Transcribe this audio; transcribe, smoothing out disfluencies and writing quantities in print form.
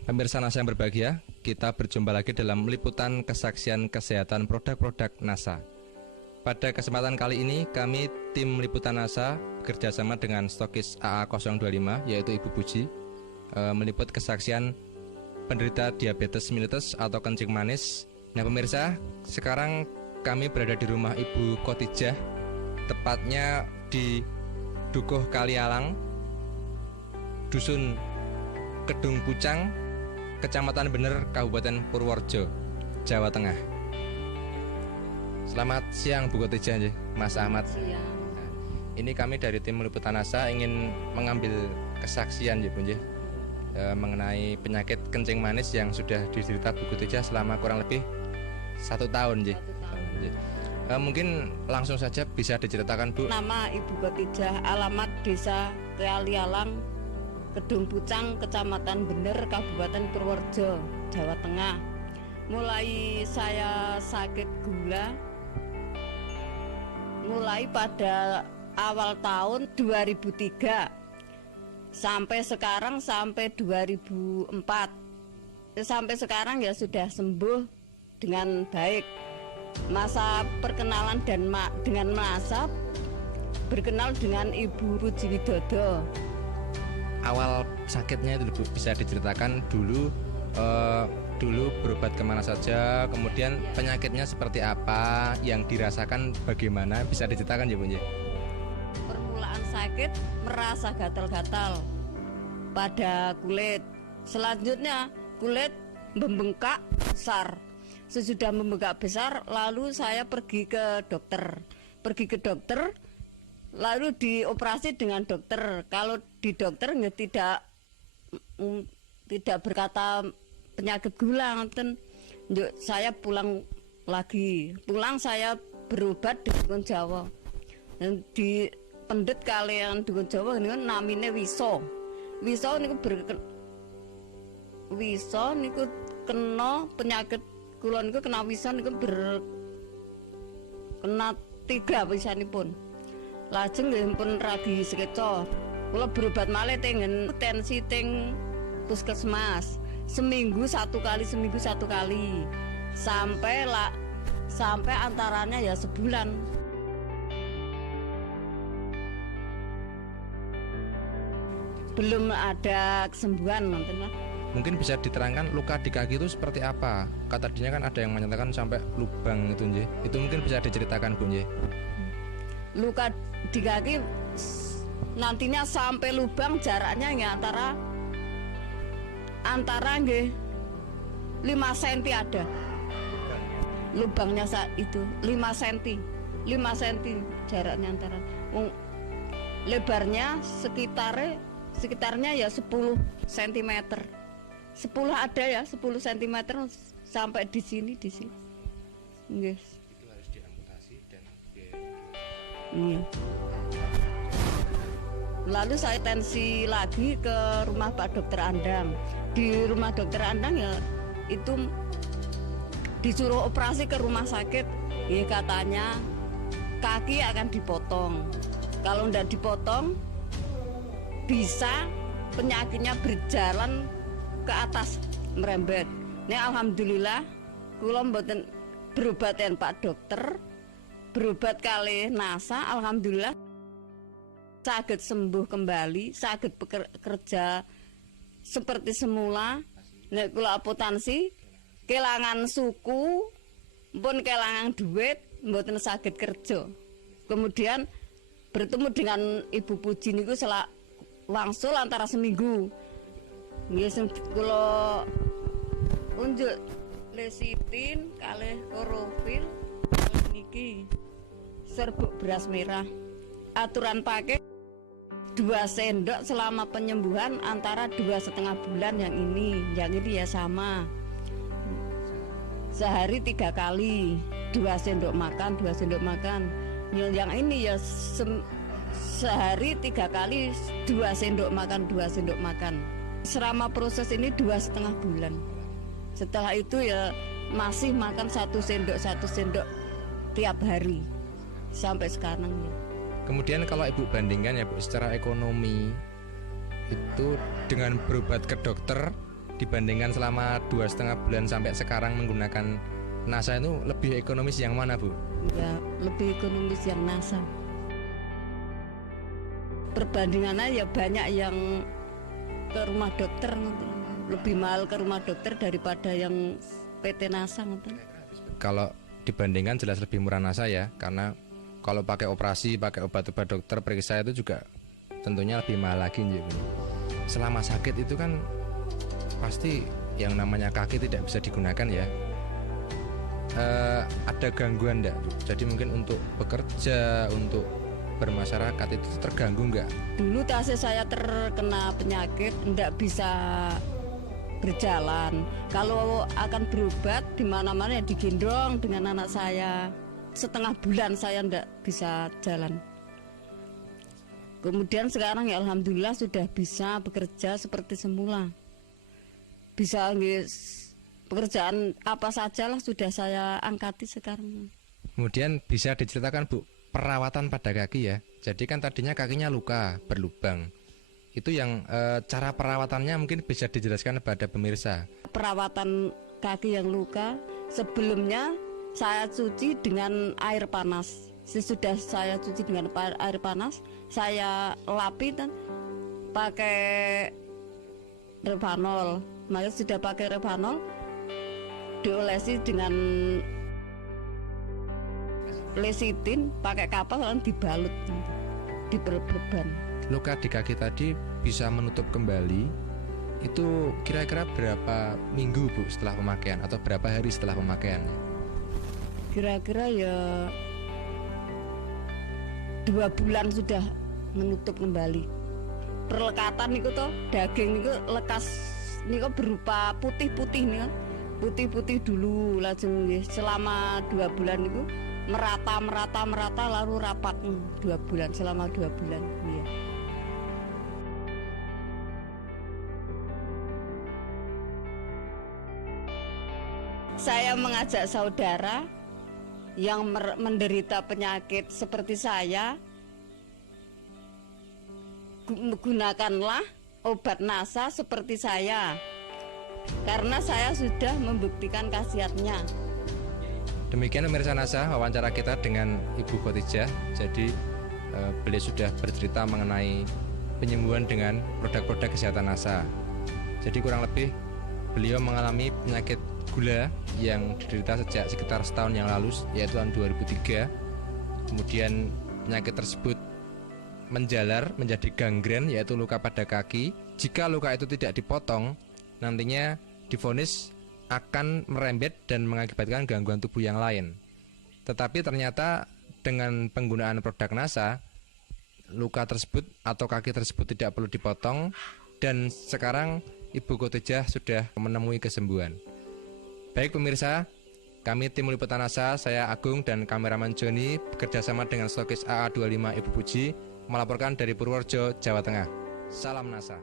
Pemirsa NASA yang berbahagia, kita berjumpa lagi dalam liputan kesaksian kesehatan produk-produk NASA. Pada kesempatan kali ini, kami tim liputan NASA bekerjasama dengan stokis AA025, yaitu Ibu Puji, meliput kesaksian penderita diabetes mellitus atau kencing manis. Nah pemirsa, sekarang kami berada di rumah Ibu Khotijah, tepatnya di Dukuh Kalialang, Dusun Kedung Pucang, Kecamatan Bener, Kabupaten Purworejo, Jawa Tengah. Selamat siang Bu Khotijah, Mas Ahmad. Siang. Ini kami dari tim liputan NASA ingin mengambil kesaksian Bu, mengenai penyakit kencing manis yang sudah diderita Bu Khotijah selama kurang lebih 1 tahun. 1 tahun. Mungkin langsung saja bisa diceritakan Bu. Nama Ibu Khotijah, alamat Desa Kalialang, Kedung Pucang, Kecamatan Bener, Kabupaten Purworejo, Jawa Tengah. Mulai saya sakit gula mulai pada awal tahun 2003 sampai sekarang, sampai 2004. Sampai sekarang ya sudah sembuh dengan baik. Masa perkenalan dan dengan NASA berkenal dengan Ibu Puji Widodo. Awal sakitnya itu Bu, bisa diceritakan dulu berobat kemana saja, kemudian penyakitnya seperti apa, yang dirasakan bagaimana, bisa diceritakan ya Bu? Permulaan sakit merasa gatal-gatal pada kulit. Selanjutnya kulit membengkak besar. Sesudah membengkak besar, lalu saya pergi ke dokter. Lalu dioperasi dengan dokter. Kalau di dokter tidak berkata penyakit gula, saya pulang lagi. Pulang saya berobat di Dukun Jawa. Dan di pendet kalian Dukun Jawa ini namanya Wiso. Wiso niku kena penyakit kula niku kena wiso niku kena 3 wisanipun. Lajeng nggih pun ragi sekeca. Kula berobat malih tengen tensi teng puskesmas. Seminggu satu kali. Sampai antaranya ya sebulan. Belum ada kesembuhan nonton lah. Mungkin bisa diterangkan luka di kaki itu seperti apa? Tadinya kan ada yang menyatakan sampai lubang itu, Nje. Itu mungkin bisa diceritakan Bu, Nje. Luka di kaki nantinya sampai lubang jaraknya ya antara nggih 5 cm ada. Lubangnya saat itu 5 cm jaraknya antara. Lebarnya sekitarnya ya 10 cm. 10 ada ya, 10 cm sampai di sini. Nggih. Itu harus diamputasi dan Iya. Lalu saya tensi lagi ke rumah Pak Dokter Andang. Di rumah Dokter Andang ya itu disuruh operasi ke rumah sakit. Ya katanya kaki akan dipotong. Kalau tidak dipotong bisa penyakitnya berjalan ke atas merembet. Ini alhamdulillah kula mboten berobaten Pak Dokter, berobat kali NASA, alhamdulillah saged sembuh kembali, saged bekerja seperti semula. Nek kula apotansi kelangan suku pun kelangan duit mboten saged kerja. Kemudian bertemu dengan Ibu Puji niku wangsul antara seminggu. Nggih kula unjuk lesitin kalih klorofil niki serbuk beras merah. Aturan pakai 2 sendok selama penyembuhan antara 2,5 bulan yang ini ya sama. Sehari 3 kali, 2 sendok makan. Yang ini ya sehari 3 kali 2 sendok makan. Selama proses ini 2,5 bulan. Setelah itu ya masih makan 1 sendok tiap hari sampai sekarang ya. Kemudian kalau Ibu bandingkan ya Bu, secara ekonomi itu dengan berobat ke dokter dibandingkan selama 2,5 bulan sampai sekarang menggunakan NASA itu lebih ekonomis yang mana, Bu? Ya, lebih ekonomis yang NASA. Perbandingannya ya banyak yang ke rumah dokter, lebih mahal ke rumah dokter daripada yang PT NASA. Kalau dibandingkan jelas lebih murah NASA ya, karena kalau pakai operasi, pakai obat-obat dokter periksa itu juga tentunya lebih mahal lagi. Selama sakit itu kan pasti yang namanya kaki tidak bisa digunakan ya. Ada gangguan enggak? Jadi mungkin untuk bekerja, untuk bermasyarakat itu terganggu enggak? Dulu tasnya saya terkena penyakit, enggak bisa berjalan. Kalau akan berobat di mana-mana ya digendong dengan anak saya. Setengah bulan saya enggak bisa jalan. Kemudian sekarang ya alhamdulillah sudah bisa bekerja seperti semula. Bisa pekerjaan apa sajalah sudah saya angkati sekarang. Kemudian bisa diceritakan Bu, perawatan pada kaki ya. Jadi kan tadinya kakinya luka, berlubang. Itu yang cara perawatannya mungkin bisa dijelaskan kepada pemirsa. Perawatan kaki yang luka, sebelumnya saya cuci dengan air panas. Sesudah saya cuci dengan air panas, saya lapi dan pakai Revanol. Maka sudah pakai Revanol, diolesi dengan lesitin, pakai kapal lalu dibalut, diperban. Luka di kaki tadi bisa menutup kembali. Itu kira-kira berapa minggu Bu setelah pemakaian atau berapa hari setelah pemakaiannya? Kira-kira ya 2 bulan sudah menutup kembali. Perlekatan niku toh, daging niku lekas niku berupa putih-putih nih kan. Putih-putih dulu langsung selama 2 bulan itu merata lalu rapat 2 bulan, selama 2 bulan ya. Saya mengajak saudara yang menderita penyakit seperti saya, gunakanlah obat NASA seperti saya. Karena saya sudah membuktikan khasiatnya. Demikian pemirsa NASA, wawancara kita dengan Ibu Khotijah. Jadi beliau sudah bercerita mengenai penyembuhan dengan produk-produk kesehatan NASA. Jadi kurang lebih beliau mengalami penyakit gula yang diderita sejak sekitar setahun yang lalu, yaitu tahun 2003. Kemudian penyakit tersebut menjalar menjadi gangren, yaitu luka pada kaki. Jika luka itu tidak dipotong, nantinya divonis akan merembet dan mengakibatkan gangguan tubuh yang lain. Tetapi ternyata dengan penggunaan produk NASA, luka tersebut atau kaki tersebut tidak perlu dipotong, dan sekarang Ibu Khotijah sudah menemui kesembuhan. Baik pemirsa, kami tim liputan NASA, saya Agung dan kameraman Joni bekerjasama dengan stokis AA25 Ibu Puji melaporkan dari Purworejo, Jawa Tengah. Salam NASA.